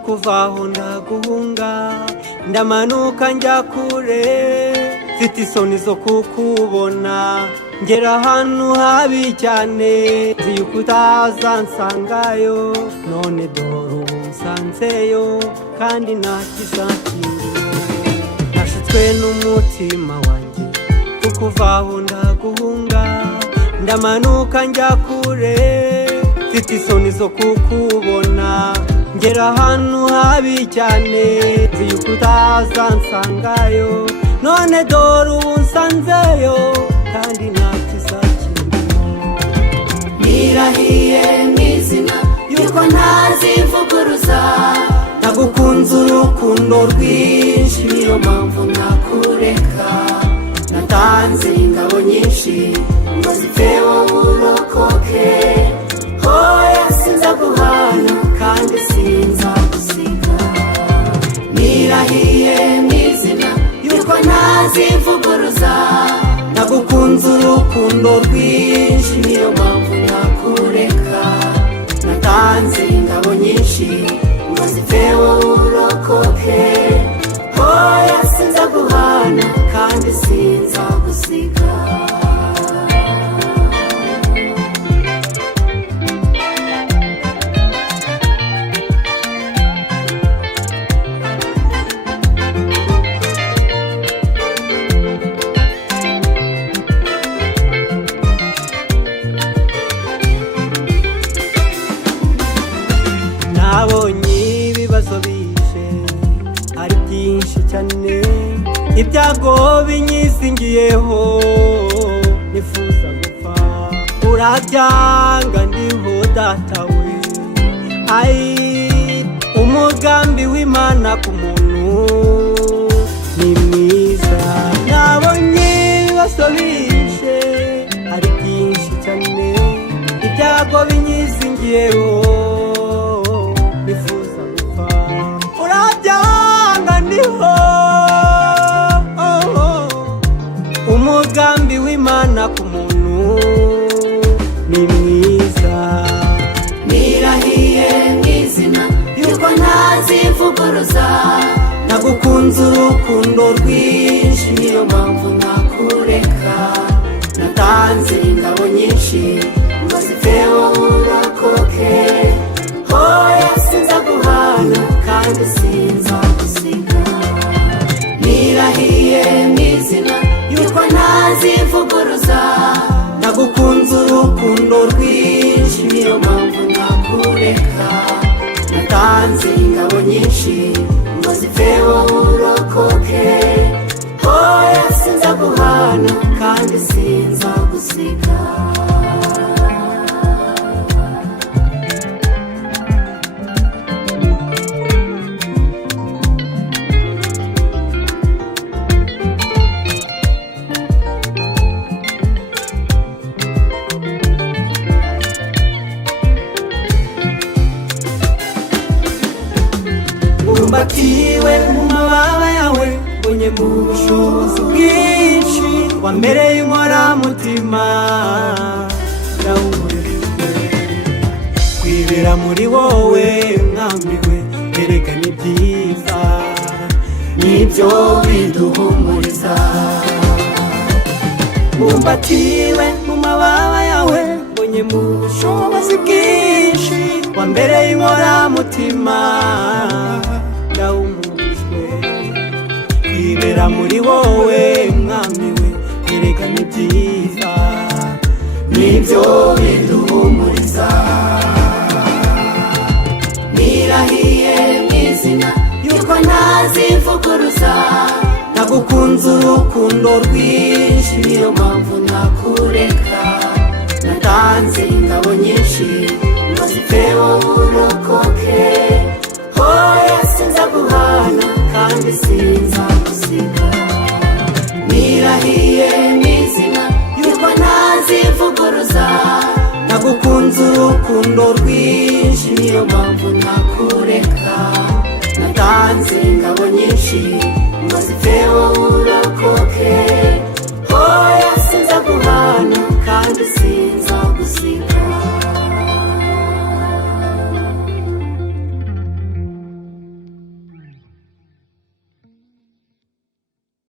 kukuvaho ndaguhunga, ndamanuka njya kure, mfite isoni zo kukubona, ngera ahantu habi cyane, nzi yuko utazansangayo, none dore ubu nsanzeyo kandi ntakizakingiro. Nashutswe n'umutima wanjye kukuvaho ndaguhunga, ndamanuka njya kure, mfite isoni zo kukubona, ngera ahantu habi cyane, nzi yuko utazansangayo, none dore ubu nsanzeyo kandi ntakizakingiro. Nirahiye mw'izina yuko ntazivuguruza, nagukunze urukundo rwinshi, niyo mpamvu ntakureka. Natanze ingabo nyinshi ngo zipfe wowe urokoke, hoya sinzaguhana kandi sinzagusiga. Nirahiye mw'izina yuko ntazivuguruza, nagukunze urukundo rwinshi, niyo mpamvu ntakureka. Natanze ingabo nyinshi ngo zipfe wowe urokoke, hoya sinzaguhana kandi sinzagusiga. nabonye ibibazo bije ari byinshi cyane, ibyago binyizingiyeho, nifuza gupfa urabyanga ndiho datawe. Ai, umugambi w'Imana ku muntu ni mwiza. Nabonye ibibazo bije ari byinshi cyane, ibyago binyizingiyeho, nifuza gupfa urabyanga ndiho. Umugambi w'Imana ku muntu ni mwiza. Nirahiye mw'izina yuko ntazivuguruza, nagukunze urukundo rwinshi, niyo mpamvu ntakureka. Natanze ingabo nyinshi ngo zipfe wowe urokoke, hoya sinzaguhana kandi sinzagusiga. Nirahiye mw'izina yuko ntazivuguruza, nagukunze urukundo rwinshi, niyo mpamvu ntakureka. Natanze ingabo nyinshi ngo zipfe wowe urokoke, hoya sinzaguhana kandi sinzagusiga. Umbatiwe mu mababa yawe, mbonye mu bushobozi bwinshi, wambereye inkoramutima, ndawuhurejwe kwibera muri wowe mwambiwe, erega ni byiza, nibyo biduhumuriza. umbatiwe mu mababa yawe, mbonye mu bushobozi bwinshi, wambereye inkoramutima, ndawumurijwe kwibera muri wowe mwamiwe, erega ni byiza, nibyo biduhumuriza. Nirahiye mw'izina yuko ntazivuguruza, nagukunze urukundo rwinshi, niyo mpamvu ntakureka. Natanze ingabo nyinshi ngo zipfe wowe urokoke, hoya sinzaguhana kandi sinzagusiga. Nirahiye mw'izina yuko ntazivuguruza, nagukunze urukundo rwinshi, niyo mpamvu ntakureka. Natanze ingabo nyinshi